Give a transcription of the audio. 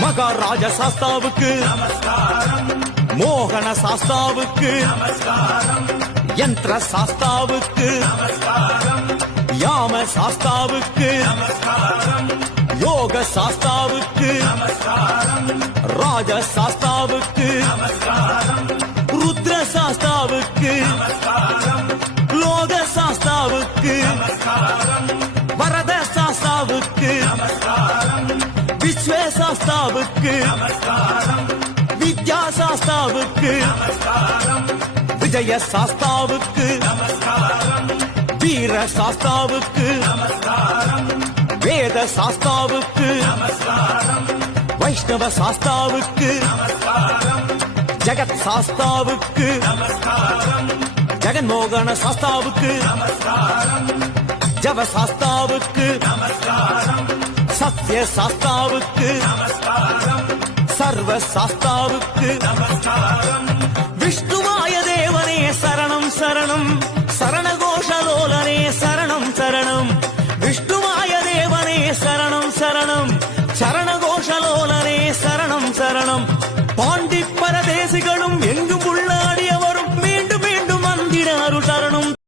மகாராஜ சாஸ்தாவுக்கு மோகன சாஸ்தாவுக்கு யந்திர சாஸ்தாவுக்கு யாம சாஸ்தாவுக்கு யோக சாஸ்தாவுக்கு ராஜ சாஸ்தாவுக்கு ருத்ர சாஸ்தாவுக்கு லோக சாஸ்தாவுக்கு வரத சாஸ்தாவுக்கு விஸ்வ சாஸ்தாவுக்கு வித்யா சாஸ்தாவுக்கு விஜய சாஸ்தாவுக்கு வீர சாஸ்தாவுக்கு வேத சாஸ்தாவுக்கு வைஷ்ணவ சாஸ்தாவுக்கு ஜகத் சாஸ்தாவுக்கு ஜெகன்மோகன சாஸ்தாவுக்கு ஜவ சாஸ்தாவுக்கு சத்ய சாஸ்தாவுக்கு சர்வ சாஸ்தாவுக்கு விஷ்ணுவாய தேவனே சரணம் சரணம் சரணகோஷலோலனே சரணம் சரணம் விஷ்ணுவாய தேவனே சரணம் சரணம் சரணகோஷலோலனே சரணம் சரணம் பாண்டி பரதேசிகளும் எங்கும்